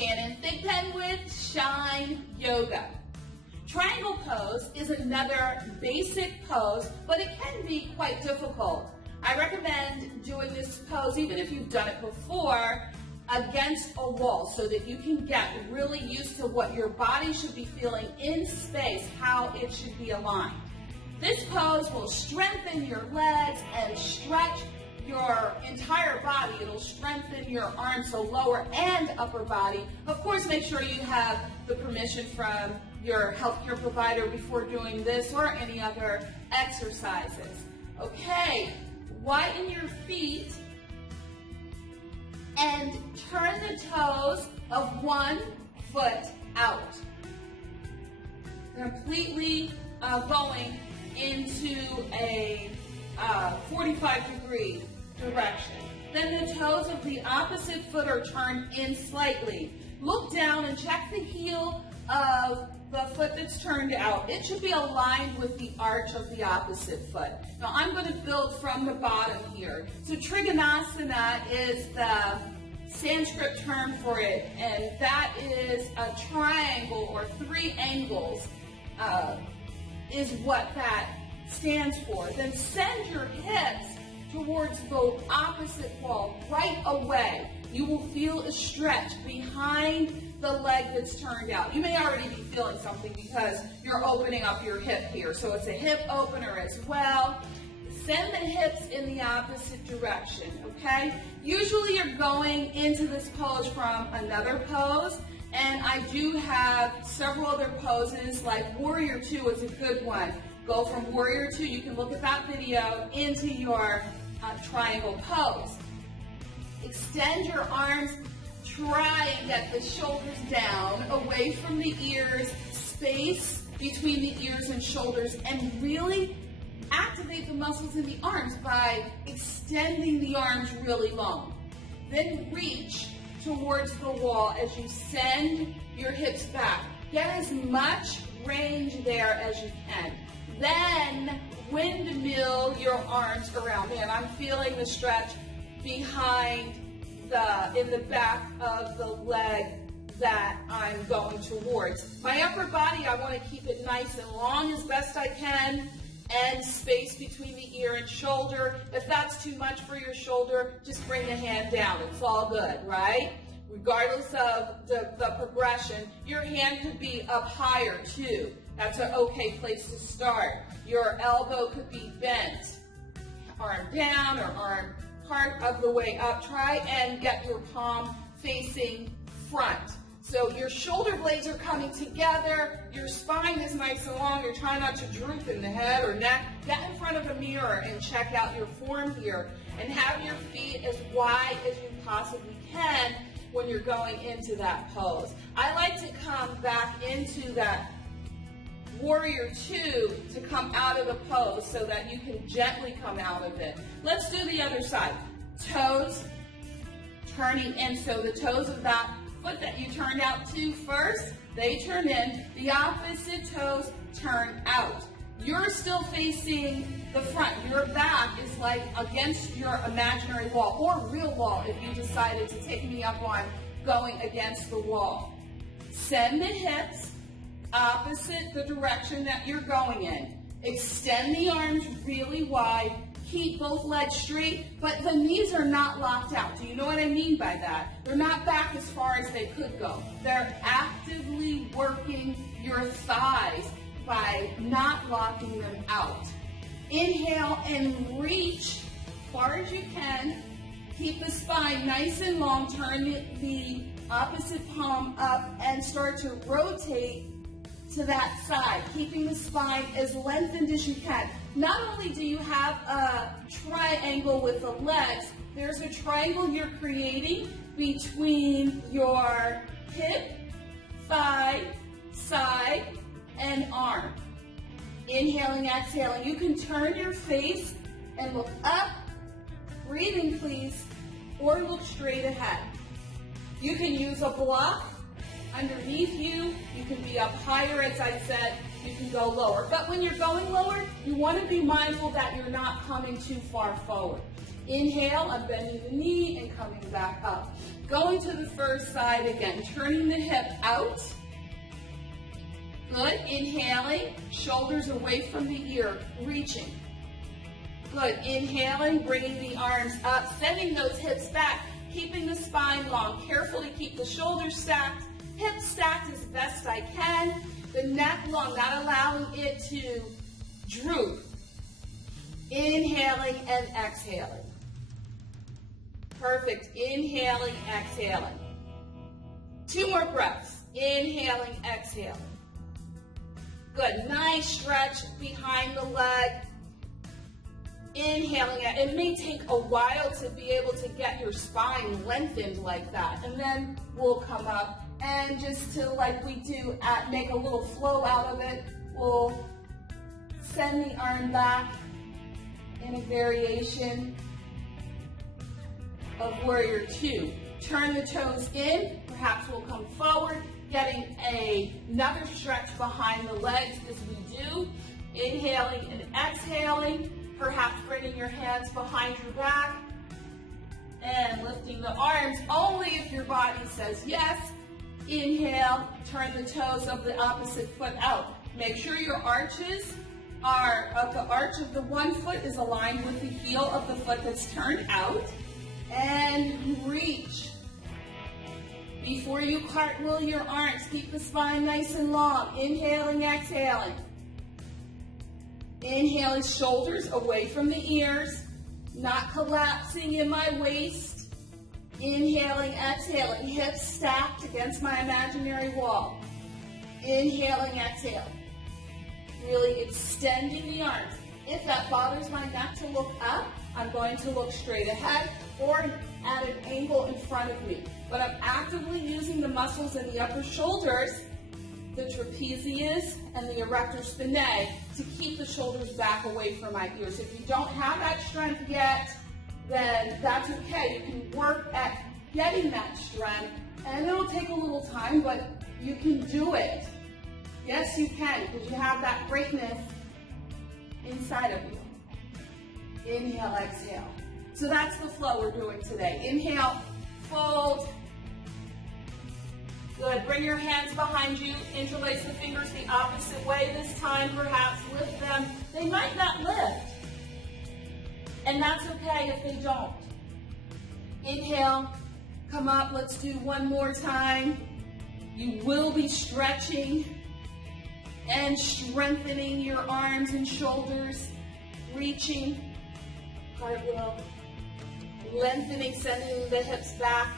Shannon, Thick Pen with Shine Yoga. Triangle pose is another basic pose, but it can be quite difficult. I recommend doing this pose, even if you've done it before, against a wall so that you can get really used to what your body should be feeling in space, how it should be aligned. This pose will strengthen your legs and stretch your entire body. It'll strengthen your arms, so lower and upper body. Of course, make sure you have the permission from your healthcare provider before doing this or any other exercises. Okay, widen your feet and turn the toes of one foot out. Completely going into a 45-degree direction. Then the toes of the opposite foot are turned in slightly. Look down and check the heel of the foot that's turned out. It should be aligned with the arch of the opposite foot. Now I'm going to build from the bottom here. So Trikonasana is the Sanskrit term for it, and that is a triangle or three angles is what that stands for. Then send your hips towards the opposite wall right away. You will feel a stretch behind the leg that's turned out. You may already be feeling something because you're opening up your hip here. So it's a hip opener as well. Send the hips in the opposite direction, okay? Usually you're going into this pose from another pose, and I do have several other poses, like Warrior 2 is a good one. Go from Warrior 2, you can look at that video, into your triangle pose. Extend your arms, try and get the shoulders down, away from the ears, space between the ears and shoulders, and really activate the muscles in the arms by extending the arms really long. Then reach towards the wall as you send your hips back. Get as much range there as you can. Then windmill your arms around. Man, I'm feeling the stretch behind in the back of the leg that I'm going towards. My upper body, I want to keep it nice and long as best I can, and space between the ear and shoulder. If that's too much for your shoulder, just bring the hand down. It's all good, right? Regardless of the progression, your hand could be up higher too. That's an okay place to start. Your elbow could be bent, arm down or arm part of the way up. Try and get your palm facing front. So your shoulder blades are coming together, your spine is nice and long, you're trying not to droop in the head or neck. Get in front of a mirror and check out your form here, and have your feet as wide as you possibly can when you're going into that pose. I like to come back into that Warrior 2 to come out of the pose so that you can gently come out of it. Let's do the other side. Toes turning in, so the toes of that foot that you turned out to first, they turn in. The opposite toes turn out. You're still facing the front. Your back is like against your imaginary wall or real wall if you decided to take me up on going against the wall. Send the hips opposite the direction that you're going in. Extend the arms really wide. Keep both legs straight, but the knees are not locked out. Do you know what I mean by that? They're not back as far as they could go. They're actively working your thighs by not locking them out. Inhale and reach far as you can. Keep the spine nice and long. Turn the opposite palm up and start to rotate to that side, keeping the spine as lengthened as you can. Not only do you have a triangle with the legs, there's a triangle you're creating between your hip, thigh, side, and arm. Inhaling, exhaling. You can turn your face and look up, breathing please, or look straight ahead. You can use a block underneath you. You can be up higher, as I said. You can go lower. But when you're going lower, you want to be mindful that you're not coming too far forward. Inhale, I'm bending the knee and coming back up. Going to the first side again, turning the hip out. Good, inhaling, shoulders away from the ear, reaching. Good, inhaling, bringing the arms up, sending those hips back, keeping the spine long. Carefully keep the shoulders stacked, hips stacked as best I can. The neck long, not allowing it to droop. Inhaling and exhaling. Perfect. Inhaling, exhaling. 2 more breaths. Inhaling, exhaling. Good. Nice stretch behind the leg. Inhaling it. It may take a while to be able to get your spine lengthened like that. And then we'll come up and just to, like we do, make a little flow out of it. We'll send the arm back in a variation of warrior 2. Turn the toes in, perhaps we'll come forward, getting another stretch behind the legs as we do. Inhaling and exhaling, perhaps bringing your hands behind your back and lifting the arms only if your body says yes. Inhale, turn the toes of the opposite foot out. Make sure your arches the arch of the one foot is aligned with the heel of the foot that's turned out. And reach. Before you cartwheel your arms, keep the spine nice and long. Inhaling, exhaling. Inhaling, shoulders away from the ears, not collapsing in my waist. Inhaling, exhaling, hips stacked against my imaginary wall. Inhaling, exhaling. Really extending the arms. If that bothers my neck to look up, I'm going to look straight ahead or at an angle in front of me. But I'm actively using the muscles in the upper shoulders, the trapezius and the erector spinae, to keep the shoulders back away from my ears. If you don't have that strength yet, then that's okay. You can work at getting that strength, and it'll take a little time, but you can do it. Yes, you can, because you have that greatness inside of you. Inhale, exhale. So that's the flow we're doing today. Inhale, fold. Good. Bring your hands behind you. Interlace the fingers the opposite way this time. Perhaps lift them. They might not lift. And that's okay if they don't. Inhale, come up. Let's do one more time. You will be stretching and strengthening your arms and shoulders, reaching, cartwheel, lengthening, sending the hips back.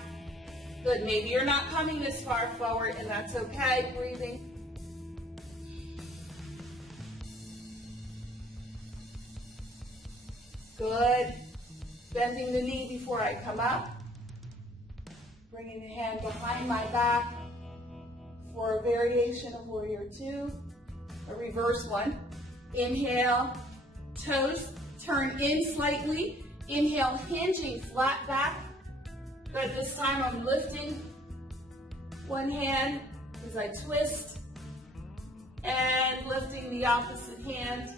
Good, maybe you're not coming this far forward, and that's okay, breathing. Good, bending the knee before I come up, bringing the hand behind my back for a variation of warrior 2. A reverse one. Inhale, toes turn in slightly. Inhale, hinging flat back. Good, this time I'm lifting one hand as I twist and lifting the opposite hand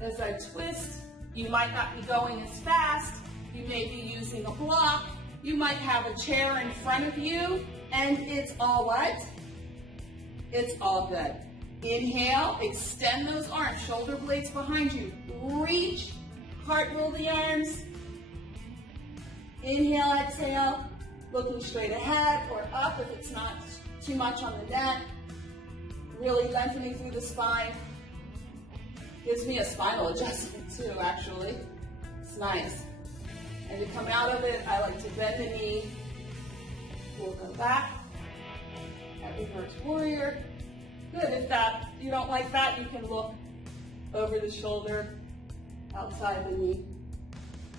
as I twist. You might not be going as fast. You may be using a block. You might have a chair in front of you, and it's all what? It's all good. Inhale, extend those arms, shoulder blades behind you. Reach, cartwheel the arms. Inhale, exhale, looking straight ahead or up if it's not too much on the neck. Really lengthening through the spine. Gives me a spinal adjustment too, actually. It's nice. And to come out of it, I like to bend the knee. We'll go back. At reverse warrior. Good, if you don't like that, you can look over the shoulder, outside the knee.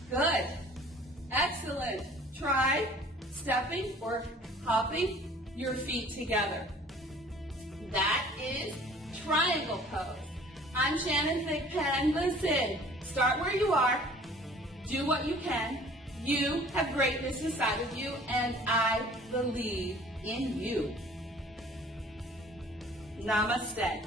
Good, excellent. Try stepping or hopping your feet together. That is triangle pose. I'm Shannon Thigpen. Listen, start where you are, do what you can. You have greatness inside of you, and I believe in you. Namaste.